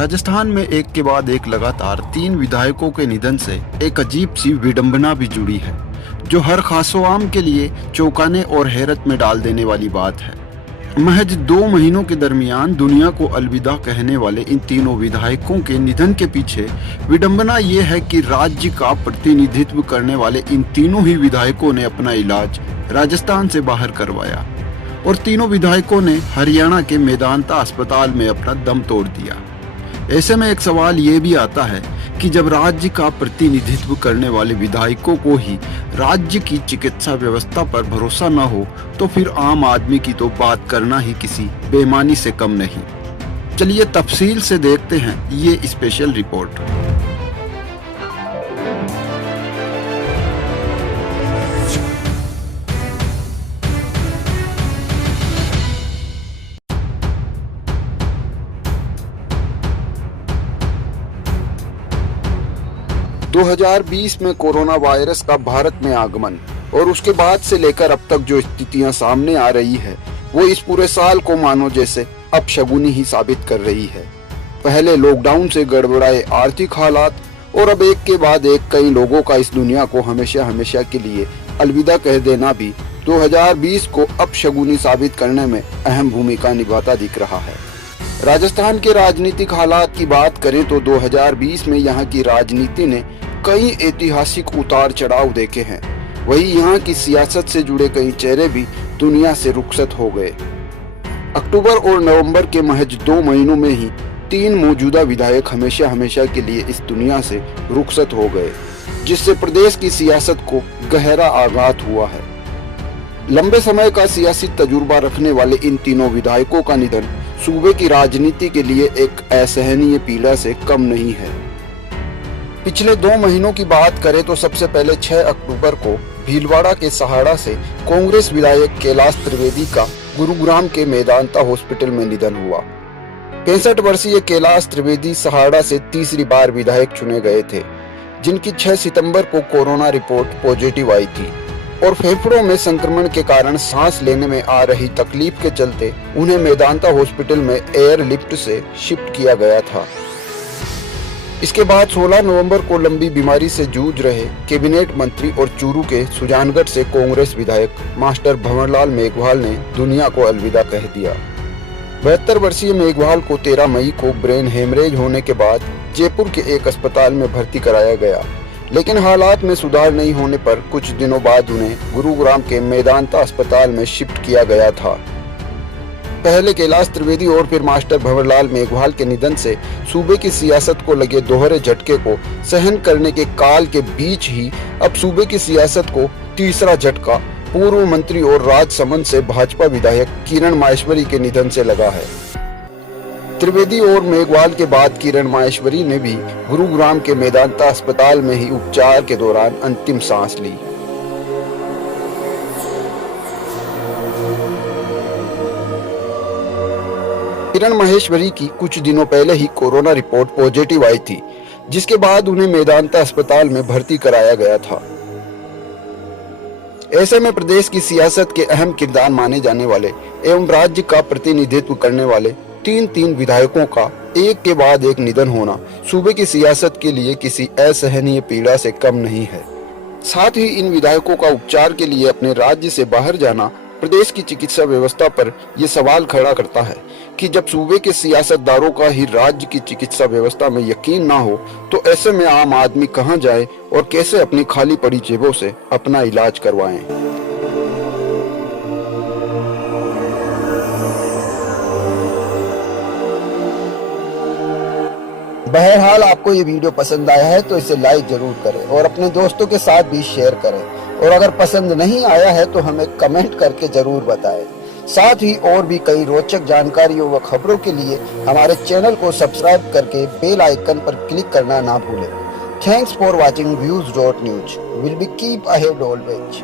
राजस्थान में एक के बाद एक लगातार 3 विधायकों के निधन से एक अजीब सी विडंबना भी जुड़ी है, जो हर खासोआम के लिए चौंकाने और हैरत में डाल देने वाली बात है। महज 2 महीनों के दरमियान दुनिया को अलविदा कहने वाले इन तीनों विधायकों के निधन के पीछे विडंबना ये है कि राज्य का प्रतिनिधित्व करने वाले इन तीनों ही विधायकों ने अपना इलाज राजस्थान से बाहर करवाया और तीनों विधायकों ने हरियाणा के मेदांता अस्पताल में अपना दम तोड़ दिया। ऐसे में एक सवाल ये भी आता है कि जब राज्य का प्रतिनिधित्व करने वाले विधायकों को ही राज्य की चिकित्सा व्यवस्था पर भरोसा न हो, तो फिर आम आदमी की तो बात करना ही किसी बेईमानी से कम नहीं। चलिए तफसील से देखते हैं ये स्पेशल रिपोर्ट। दो 2020 में कोरोना वायरस का भारत में आगमन और उसके बाद से लेकर अब तक जो स्थितियां सामने आ रही है, वो इस पूरे साल को मानो जैसे अपशगुनी ही साबित कर रही है। पहले लॉकडाउन से गड़बड़ाए आर्थिक हालात और अब एक के बाद एक कई लोगों का इस दुनिया को हमेशा हमेशा के लिए अलविदा कह देना भी 2020 को अपशगुनी साबित करने में अहम भूमिका निभाता दिख रहा है। राजस्थान के राजनीतिक हालात की बात करें तो 2020 में यहाँ की राजनीति ने कई ऐतिहासिक उतार चढ़ाव देखे हैं। वहीं यहाँ की सियासत से जुड़े कई चेहरे भी दुनिया से रुखसत हो गए। अक्टूबर और नवंबर के महज 2 महीनों में ही 3 मौजूदा विधायक हमेशा हमेशा के लिए इस दुनिया से रुखसत हो गए, जिससे प्रदेश की सियासत को गहरा आघात हुआ है। लंबे समय का सियासी तजुर्बा रखने वाले इन तीनों विधायकों का निधन सूबे की राजनीति के लिए एक असहनीय पीड़ा से कम नहीं है। पिछले 2 महीनों की बात करें तो सबसे पहले 6 अक्टूबर को भीलवाड़ा के सहाड़ा से कांग्रेस विधायक कैलाश त्रिवेदी का गुरुग्राम के मेदांता हॉस्पिटल में निधन हुआ। 65 वर्षीय कैलाश त्रिवेदी सहाड़ा से तीसरी बार विधायक चुने गए थे, जिनकी 6 सितंबर को कोरोना रिपोर्ट पॉजिटिव आई थी और फेफड़ों में संक्रमण के कारण सांस लेने में आ रही तकलीफ के चलते उन्हें मेदांता हॉस्पिटल में एयरलिफ्ट से शिफ्ट किया गया था। इसके बाद 16 नवंबर को लंबी बीमारी से जूझ रहे कैबिनेट मंत्री और चूरू के सुजानगढ़ से कांग्रेस विधायक मास्टर भंवरलाल मेघवाल ने दुनिया को अलविदा कह दिया। 72 वर्षीय मेघवाल को 13 मई को ब्रेन हेमरेज होने के बाद जयपुर के एक अस्पताल में भर्ती कराया गया, लेकिन हालात में सुधार नहीं होने पर कुछ दिनों बाद उन्हें गुरुग्राम के मेदांता अस्पताल में शिफ्ट किया गया था। पहले कैलाश त्रिवेदी और फिर मास्टर भंवरलाल मेघवाल के निधन से सूबे की सियासत को लगे दोहरे झटके को सहन करने के काल के बीच ही अब सूबे की सियासत को तीसरा झटका पूर्व मंत्री और राजसमंद से भाजपा विधायक किरण माहेश्वरी के निधन से लगा है। त्रिवेदी और मेघवाल के बाद किरण माहेश्वरी ने भी गुरुग्राम के मेदांता अस्पताल में ही उपचार के दौरान अंतिम सांस ली। किरण माहेश्वरी की कुछ दिनों पहले ही कोरोना रिपोर्ट पॉजिटिव आई थी, जिसके बाद उन्हें मेदांता अस्पताल में भर्ती कराया गया था। ऐसे में प्रदेश की सियासत के अहम किरदार माने जाने वाले एवं राज्य का प्रतिनिधित्व करने वाले 3 विधायकों का एक के बाद एक निधन होना सूबे की सियासत के लिए किसी असहनीय पीड़ा से कम नहीं है। साथ ही इन विधायकों का उपचार के लिए अपने राज्य से बाहर जाना प्रदेश की चिकित्सा व्यवस्था पर यह सवाल खड़ा करता है कि जब सूबे के सियासतदारों का ही राज्य की चिकित्सा व्यवस्था में यकीन ना हो, तो ऐसे में आम आदमी कहां जाए और कैसे अपनी खाली पड़ी जेबों से अपना इलाज करवाएं। बहरहाल आपको ये वीडियो पसंद आया है तो इसे लाइक जरूर करें और अपने दोस्तों के साथ भी शेयर करें, और अगर पसंद नहीं आया है तो हमें कमेंट करके जरूर बताएं। साथ ही और भी कई रोचक जानकारियों व खबरों के लिए हमारे चैनल को सब्सक्राइब करके बेल आइकन पर क्लिक करना ना भूलें। Thanks for watching views.news। Will be keep ahead always.